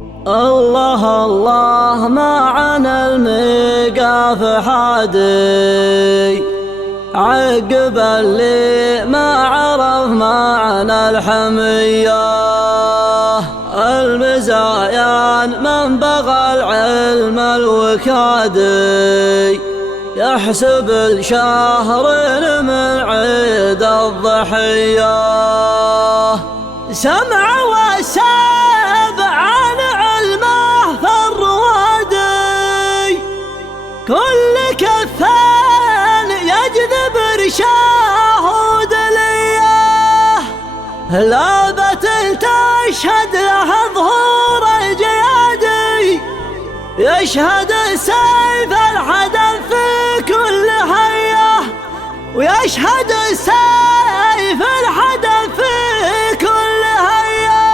الله الله معنا الميقاف حادي عقب اللي ما عرف معنى الحمية. المزايان من بغى العلم الوكادي يحسب الشهرين من عيد الضحية. سمع وسابع عن علمه فالروادي كل كفان يجذب رشاه ودليه. لابة تشهد له ظهور الجيادي يشهد سيف الحدث في كل هية ويشهد سيف الحدث في كل هية.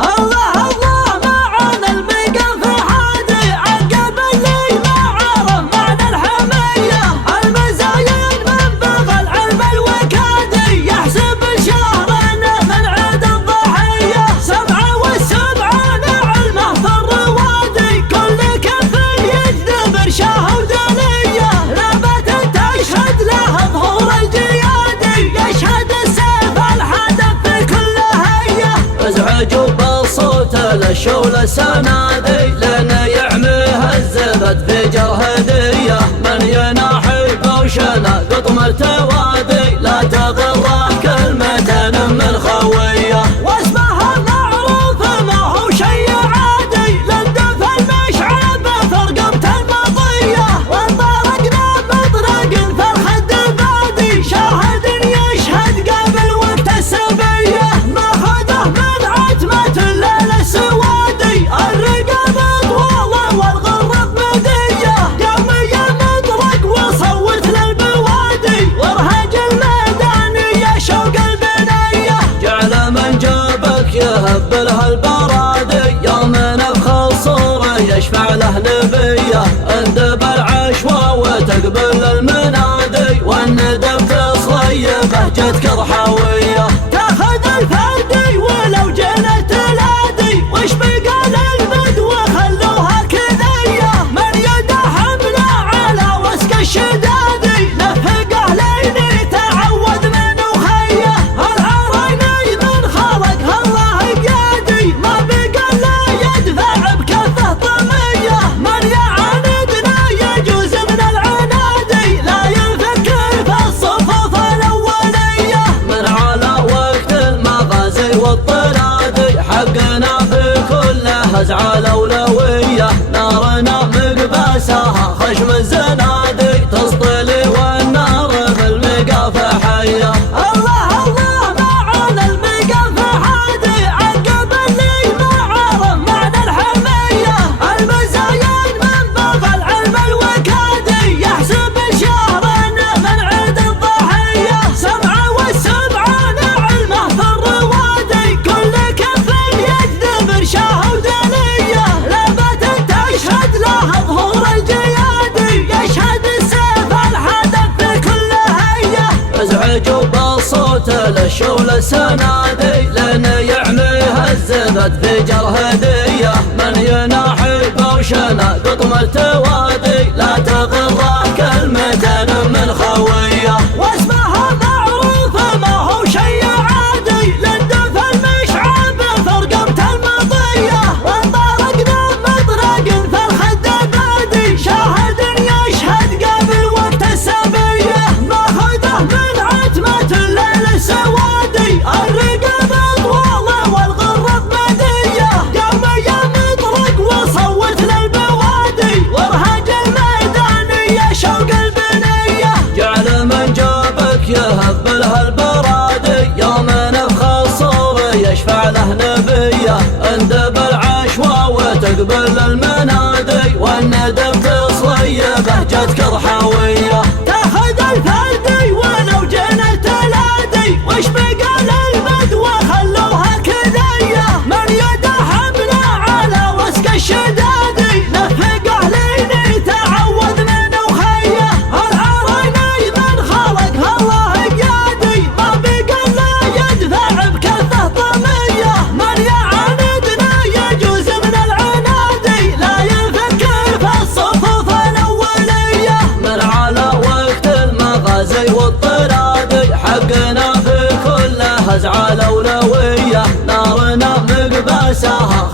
الله الله معنا الميقاف حادي عقب اللي ما عرف معنى الحمية. المزايين من بغى العلم الوكادي يحسب الشهرين من عيد الضحية. سبعة والسبعان علمه في الروادي كل كف يجذب رشاه ودلية. لابة تشهد له ظهور الجيادي يشهد السيف الحدث في كل هية. ازعجوا بالصوت للشول السنادي لان يعميها الزبد في جرهدية. من يناحي بوشنا قطم التوادي لا تغره كلمتين من خوية. واسمها المعروف ما هو شي عادي لندف المشعل بفرقمة المطية. وانطلقنا مطرق في الخد بادي شاهد يشهد قبل وقت السبية. ماخذه من عتمة الليل السوادي الرقاب طوالة والغرب مدية. قامي مطرق وصوت للبوادي وارهج الميدانية شوق البنية. جعل من جابك يهب له البرادي يوم نفخ الصورة يشفع له نبيه. اندب العشوى وتقبل المنادي والندم تصغي بهجتك ضحاوية. تاخذ الفردي ولو جنى تلادي وش بقى للبدو خلوها كذية. من يده حمله على وسك الشدادي نفق اهلين تعود من وخيه. العريني من خلقها الله قيادي ما بقى لا يدفع بكفه طمية. من يعاندنا يجوز من العنادي لا يفكر في الصفوف الأولية. من على وقت المغازي والطرادي حقنا في كل هزعة الأولوية. نارنا مقباسها خشم الزنادي تسطلي والنار في الميقاف حية. الله الله معنا الميقاف حادي عقب اللي ما عرف معنى الحمية. المزايين من بغى العلم الوكادي يحسب الشهرين من عيد الضحية. سبعة والسبعان علمه في الروادي كل كف يجذب رشاه ودلية. لابة تشهد له ظهور الجيادي يشهد السيف الحدث في كل هية. ازعجوا بالصوت للشول السنادي لان يعميها الزبد في جرهدية. من يناحي بوشنا قطم التوادي لا تغره كلمتين من خوية. واسمها معروف ما هو شي عادي لندف المشعل بفرقمة المطية. وانطلقنا مطرق في الخد بادي شاهد يشهد قبل وقت السبية. ماخذه من عتمة الليل السوادي الرقاب طوالة والغرب مدية. قامي مطرق وصوت للبوادي وارهج الميدانية شوق البنية. جعل من جابك يهب له البرادي يوم نفخ الصورة يشفع له نبيه. اندب العشوى وتقبل المنادي والندم تصغي بهجتك ضحاوية. تاخذ الفردي ولو جنى تلادي وش بقى للبدو خلوها كذية. من يده حمله على وسك الشدادي نفق اهلين تعود من وخيه. العريني من خلقها الله قيادي ما بقى لا يدفع بكفه طمية. من يعاندنا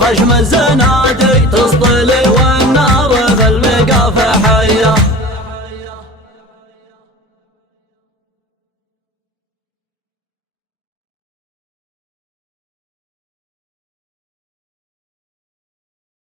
خشم الزنادق